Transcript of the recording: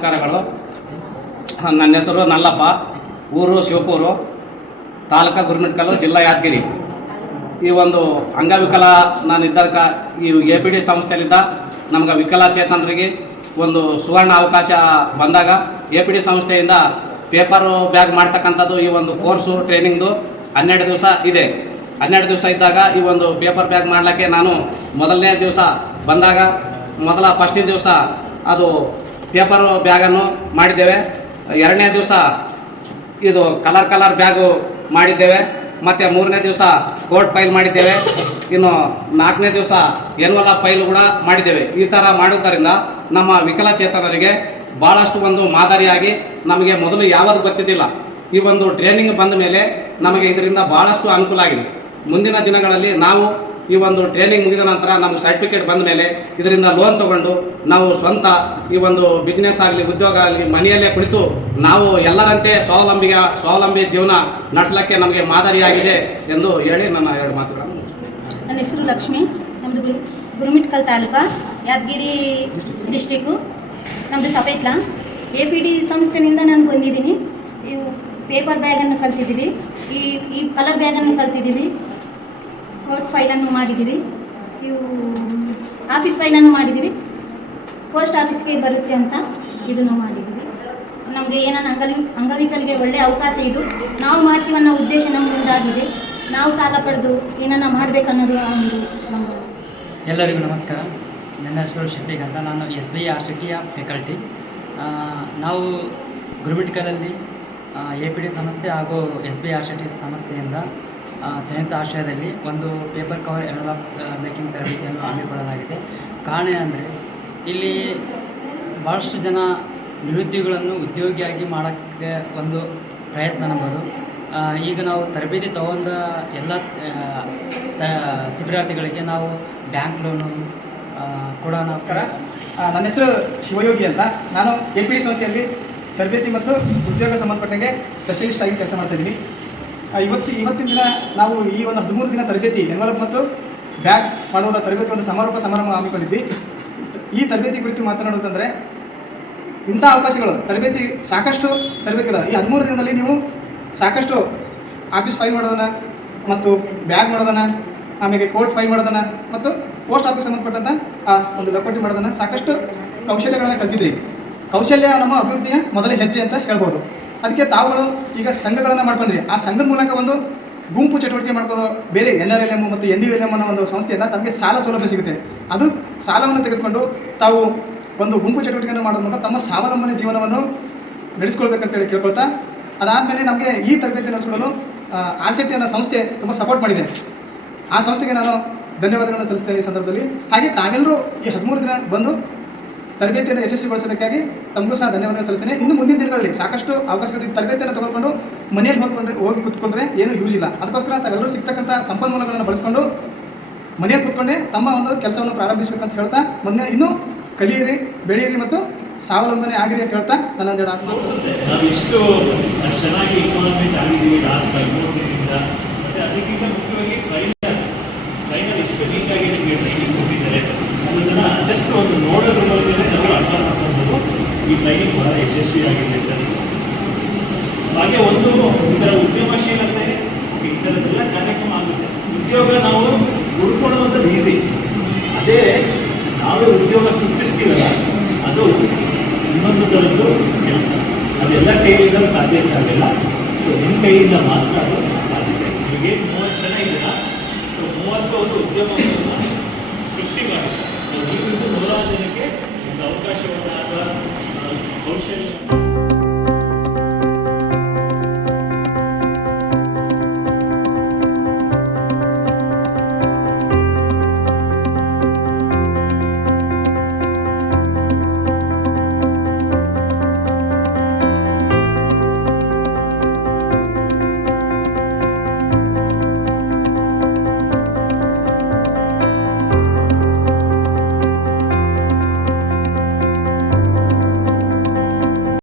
ನಮಸ್ಕಾರಗಳು. ನನ್ನ ಹೆಸರು ನಲ್ಲಪ್ಪ, ಊರು ಶಿವಪೂರು, ತಾಲೂಕು ಗುರುಮಿಟ್ಕಲ್ಲು, ಜಿಲ್ಲಾ ಯಾದಗಿರಿ. ಈ ಒಂದು ಅಂಗವಿಕಲ ನಾನಿದ್ದಾಗ ಈ APD ಸಂಸ್ಥೆಯಲ್ಲಿದ್ದ ನಮ್ಗೆ ವಿಕಲಚೇತನರಿಗೆ ಒಂದು ಸುವರ್ಣ ಅವಕಾಶ ಬಂದಾಗ APD ಸಂಸ್ಥೆಯಿಂದ ಪೇಪರು ಬ್ಯಾಗ್ ಮಾಡ್ತಕ್ಕಂಥದ್ದು ಈ ಒಂದು ಕೋರ್ಸು ಟ್ರೈನಿಂಗ್ದು 12 ದಿವಸ ಇದೆ. 12 ದಿವಸ ಇದ್ದಾಗ ಈ ಒಂದು ಪೇಪರ್ ಬ್ಯಾಗ್ ಮಾಡಲಿಕ್ಕೆ ನಾನು ಮೊದಲನೇ ದಿವಸ ಬಂದಾಗ ಫಸ್ಟಿನ ದಿವಸ ಅದು ಪೇಪರು ಬ್ಯಾಗನ್ನು ಮಾಡಿದ್ದೇವೆ. 2ನೇ ದಿವಸ ಇದು ಕಲರ್ ಬ್ಯಾಗು ಮಾಡಿದ್ದೇವೆ. ಮತ್ತು 3ನೇ ದಿವಸ ಕೋರ್ಟ್ ಫೈಲ್ ಮಾಡಿದ್ದೇವೆ. ಇನ್ನು 4ನೇ ದಿವಸ ಎನ್ವಲಪ್ ಫೈಲ್ ಕೂಡ ಮಾಡಿದ್ದೇವೆ. ಈ ಥರ ಮಾಡುವುದರಿಂದ ನಮ್ಮ ವಿಕಲಚೇತನರಿಗೆ ಭಾಳಷ್ಟು ಒಂದು ಮಾದರಿಯಾಗಿ ನಮಗೆ ಮೊದಲು ಯಾವುದು ಗೊತ್ತಿದ್ದಿಲ್ಲ. ಈ ಒಂದು ಟ್ರೈನಿಂಗ್ ಬಂದ ಮೇಲೆ ನಮಗೆ ಇದರಿಂದ ಭಾಳಷ್ಟು ಅನುಕೂಲ ಆಗಿದೆ. ಮುಂದಿನ ದಿನಗಳಲ್ಲಿ ನಾವು ಈ ಒಂದು ಟ್ರೈನಿಂಗ್ ಮುಗಿದ ನಂತರ ನಮಗೆ ಸರ್ಟಿಫಿಕೇಟ್ ಬಂದ ಮೇಲೆ ಇದರಿಂದ ಲೋನ್ ತೊಗೊಂಡು ನಾವು ಸ್ವಂತ ಈ ಒಂದು ಬಿಸ್ನೆಸ್ ಆಗಲಿ ಉದ್ಯೋಗ ಆಗಲಿ ಮನೆಯಲ್ಲೇ ಕುಳಿತು ನಾವು ಎಲ್ಲರಂತೆ ಸ್ವಾವಲಂಬಿ ಜೀವನ ನಡೆಸಲಿಕ್ಕೆ ನಮಗೆ ಮಾದರಿಯಾಗಿದೆ ಎಂದು ಹೇಳಿ ನನ್ನ 2 ಮಾತುಗಳನ್ನು ಮುಗಿಸ್ತೇನೆ. ನನ್ನ ಹೆಸರು ಲಕ್ಷ್ಮಿ. ನಮ್ಮದು ಗುರುಮಿಟ್ಕಲ್ ತಾಲೂಕು, ಯಾದಗಿರಿ ಡಿಸ್ಟಿಕ್ಕು. ನಮ್ಮದು ಚಪೇಟ್ಲ. APD ಸಂಸ್ಥೆಯಿಂದ ನಾನು ಬಂದಿದ್ದೀನಿ. ಇವು ಪೇಪರ್ ಬ್ಯಾಗನ್ನು ಕಲ್ತಿದ್ದೀವಿ, ಈ ಕಲರ್ ಬ್ಯಾಗನ್ನು ಕಲ್ತಿದ್ದೀವಿ, ಕೋರ್ಟ್ ಫೈಲನ್ನು ಮಾಡಿದ್ದೀವಿ, ಇವು ಆಫೀಸ್ ಫೈಲನ್ನು ಮಾಡಿದ್ದೀವಿ, ಪೋಸ್ಟ್ ಆಫೀಸ್ಗೆ ಬರುತ್ತೆ ಅಂತ ಇದನ್ನು ಮಾಡಿದ್ದೀವಿ. ನಮಗೆ ಏನಾನ ಅಂಗವಿಕಲಿಗೆ ಒಳ್ಳೆಯ ಅವಕಾಶ ಇದು. ನಾವು ಮಾಡ್ತೀವಿ ಅನ್ನೋ ಉದ್ದೇಶ ನಮಗೊಂದಾಗಿದೆ. ನಾವು ಸಾಲ ಪಡೆದು ಏನನ್ನ ಮಾಡಬೇಕನ್ನೋದು ಆ ಒಂದು ನಮ್ಮ. ಎಲ್ಲರಿಗೂ ನಮಸ್ಕಾರ. ನನ್ನ ಹೆಸರು ಶಫೀಕ್ ಅಂತ. ನಾನು SBI RCTಯ ಫ್ಯಾಕಲ್ಟಿ. ನಾವು ಗುರುಮಿಟ್ಕಲಲ್ಲಿ APD ಸಂಸ್ಥೆ ಹಾಗೂ SBI RCT ಸಂಸ್ಥೆಯಿಂದ ಸಂಯುಕ್ತ ಆಶ್ರಯದಲ್ಲಿ ಒಂದು ಪೇಪರ್ ಕವರ್ ಎನ್ವಲಪ್ ಮೇಕಿಂಗ್ ತರಬೇತಿಯನ್ನು ಹಮ್ಮಿಕೊಳ್ಳಲಾಗಿದೆ. ಕಾರಣ ಅಂದರೆ ಇಲ್ಲಿ ಭಾಳಷ್ಟು ಜನ ನಿರುದ್ಯೋಗಿಗಳನ್ನು ಉದ್ಯೋಗಿಯಾಗಿ ಮಾಡೋಕ್ಕೆ ಒಂದು ಪ್ರಯತ್ನ ನಮ್ಮದು. ಈಗ ನಾವು ತರಬೇತಿ ತಗೊಂಡ ಎಲ್ಲ ಶಿಬಿರಾರ್ಥಿಗಳಿಗೆ ನಾವು ಬ್ಯಾಂಕ್ ಲೋನು ಕೂಡ. ನಮಸ್ಕಾರ, ನನ್ನ ಹೆಸರು ಶಿವಯೋಗಿ ಅಂತ. ನಾನು APD ಸಂಸ್ಥೆಯಲ್ಲಿ ತರಬೇತಿ ಮತ್ತು ಉದ್ಯೋಗ ಸಂಬಂಧಪಟ್ಟಂಗೆ ಸ್ಪೆಷಲಿಸ್ಟ್ ಆಗಿ ಕೆಲಸ ಮಾಡ್ತಾಯಿದ್ದೀನಿ. ಇವತ್ತಿನ ದಿನ ನಾವು ಈ ಒಂದು 13 ದಿನ ತರಬೇತಿ ಎನ್ವಲಪ್ ಮತ್ತು ಬ್ಯಾಗ್ ಮಾಡುವ ತರಬೇತಿ ಒಂದು ಸಮಾರಂಭ ಹಮ್ಮಿಕೊಂಡಿದ್ವಿ. ಈ ತರಬೇತಿ ಕುರಿತು ಮಾತನಾಡೋದಂದರೆ ಇಂಥ ಅವಕಾಶಗಳು ತರಬೇತಿ ಸಾಕಷ್ಟು ತರಬೇತಿಗಳು. ಈ 13 ದಿನದಲ್ಲಿ ನೀವು ಸಾಕಷ್ಟು ಆಫೀಸ್ ಫೈಲ್ ಮಾಡೋದನ್ನು ಮತ್ತು ಬ್ಯಾಗ್ ಮಾಡೋದನ್ನು, ಆಮೇಲೆ ಕೋರ್ಟ್ ಫೈಲ್ ಮಾಡೋದನ್ನು ಮತ್ತು ಪೋಸ್ಟ್ ಆಫೀಸ್ ಸಂಬಂಧಪಟ್ಟಂಥ ಒಂದು ಲಕೋಟಿ ಮಾಡೋದನ್ನು ಸಾಕಷ್ಟು ಕೌಶಲ್ಯಗಳನ್ನು ಕಲ್ತಿದ್ರಿ. ಕೌಶಲ್ಯ ನಮ್ಮ ಅಭಿವೃದ್ಧಿಯ ಮೊದಲ ಹೆಜ್ಜೆ ಅಂತ ಹೇಳ್ಬೋದು. ಅದಕ್ಕೆ ತಾವುಗಳು ಈಗ ಸಂಘಗಳನ್ನು ಮಾಡ್ಕೊಂಡ್ರಿ. ಆ ಸಂಘದ ಮೂಲಕ ಒಂದು ಗುಂಪು ಚಟುವಟಿಕೆ ಮಾಡ್ಕೊಂಡು ಬೇರೆ NRLM ಮತ್ತು NULM ಅನ್ನೋ ಒಂದು ಸಂಸ್ಥೆಯಿಂದ ತಮಗೆ ಸಾಲ ಸೌಲಭ್ಯ ಸಿಗುತ್ತೆ. ಅದು ಸಾಲವನ್ನು ತೆಗೆದುಕೊಂಡು ತಾವು ಒಂದು ಗುಂಪು ಚಟುವಟಿಕೆಯನ್ನು ಮಾಡೋದ್ರ ಮೂಲಕ ತಮ್ಮ ಸ್ವಾವಲಂಬನೆ ಜೀವನವನ್ನು ನಡೆಸ್ಕೊಳ್ಬೇಕಂತೇಳಿ ಕೇಳ್ಕೊಳ್ತಾ, ಅದಾದಮೇಲೆ ನಮಗೆ ಈ ತರಬೇತಿ ನಡೆಸ್ಕೊಳ್ಳಲು RCT ಅನ್ನೋ ಸಂಸ್ಥೆ ತುಂಬ ಸಪೋರ್ಟ್ ಮಾಡಿದೆ. ಆ ಸಂಸ್ಥೆಗೆ ನಾನು ಧನ್ಯವಾದಗಳನ್ನು ಸಲ್ಲಿಸ್ತೇನೆ ಈ ಸಂದರ್ಭದಲ್ಲಿ. ಹಾಗೆ ತಾವೆಲ್ಲರೂ ಈ 13 ದಿನ ಬಂದು ತರಬೇತಿಯನ್ನು ಯಶಸ್ವಿಗೊಳಿಸೋದಕ್ಕಾಗಿ ತಮಗೂ ಸಹ ಧನ್ಯವಾದ ಸಲ್ಲಿಸ್ತೇನೆ. ಇನ್ನು ಮುಂದಿನ ದಿನಗಳಲ್ಲಿ ಸಾಕಷ್ಟು ಅವಕಾಶಗಳು ತರಬೇತಿಯನ್ನು ತೆಗೆದುಕೊಂಡು ಮನೆಯಲ್ಲಿ ಹೋಗಿ ಕೂತ್ಕೊಂಡ್ರೆ ಏನು ಯೂಸ್ ಇಲ್ಲ. ಅದಕ್ಕೋಸ್ಕರ ತಾವೆಲ್ಲರೂ ಸಿಗ್ತಕ್ಕಂಥ ಸಂಪನ್ಮೂಲಗಳನ್ನು ಬಳಸ್ಕೊಂಡು ಮನೆಯಲ್ಲಿ ಕೂತ್ಕೊಂಡೇ ತಮ್ಮ ಒಂದು ಕೆಲಸವನ್ನು ಪ್ರಾರಂಭಿಸಬೇಕಂತ ಹೇಳ್ತಾ, ಮೊನ್ನೆ ಇನ್ನೂ ಕಲಿಯಿರಿ, ಬೆಳೆಯಿರಿ ಮತ್ತು ಸ್ವಾವಲಂಬನೆ ಆಗಿರಿ ಅಂತ ಹೇಳ್ತಾ ನನ್ನ 2 ಅನ್ಸುತ್ತೆ. ನಾವು ಎಷ್ಟು ಚೆನ್ನಾಗಿ ಇಕಾನಮಿಕ್ ಆಗಿದ್ದೀವಿ ಲಾಸ್ಟ್ 13 ದಿನದಿಂದ. ಮತ್ತು ಅದಕ್ಕಿಂತ ಮುಖ್ಯವಾಗಿ ಟ್ರೈನರ್ ಎಷ್ಟು ನೀಟಾಗಿ ನಿಮಗೆ ಟ್ರೈನಿಂಗ್ ಕೊಟ್ಟಿದ್ದಾರೆ ಅನ್ನೋದನ್ನು ಜಸ್ಟ್ ಒಂದು ನೋಡೋದ್ರ ಮೂಲಕ ನಾವು ಅರ್ಥ ಮಾಡ್ಕೊಳ್ಬೋದು. ಈ ಟ್ರೈನಿಂಗ್ ಬಹಳ ಯಶಸ್ವಿಯಾಗಿದೆ ಅಂತ. ಹಾಗೆ ಒಂದು ಇದರ ಉದ್ಯಮಶೀಲತೆ ಈ ಥರದ್ದೆಲ್ಲ ಕಾರ್ಯಕ್ರಮ ಆಗುತ್ತೆ. ಉದ್ಯೋಗ ನಾವು ಹುಡ್ಕೊಳ್ಳೋವಂಥದ್ದು ಈಸಿ. ಅದೇ ನಾವೇ ಉದ್ಯೋಗ ಸೃಷ್ಟಿಸ್ತೀವಲ್ಲ, ಅದು ಇನ್ನೊಂದು ಥರದ್ದು ಕೆಲಸ. ಅದೆಲ್ಲ ಕೈಯಿಂದ ಸಾಧ್ಯತೆ ಆಗಲ್ಲ. ಸೊ ನಿಮ್ಮ ಕೈಯಿಂದ ಮಾತ್ರ ಅದು ಸಾಧ್ಯತೆ. ನಿಮಗೆ 30 ಜನ ಇದ್ದೀರಾ. ಸೊ 30 ಒಂದು ಉದ್ಯೋಗವನ್ನು ಸೃಷ್ಟಿ ಮಾಡಿ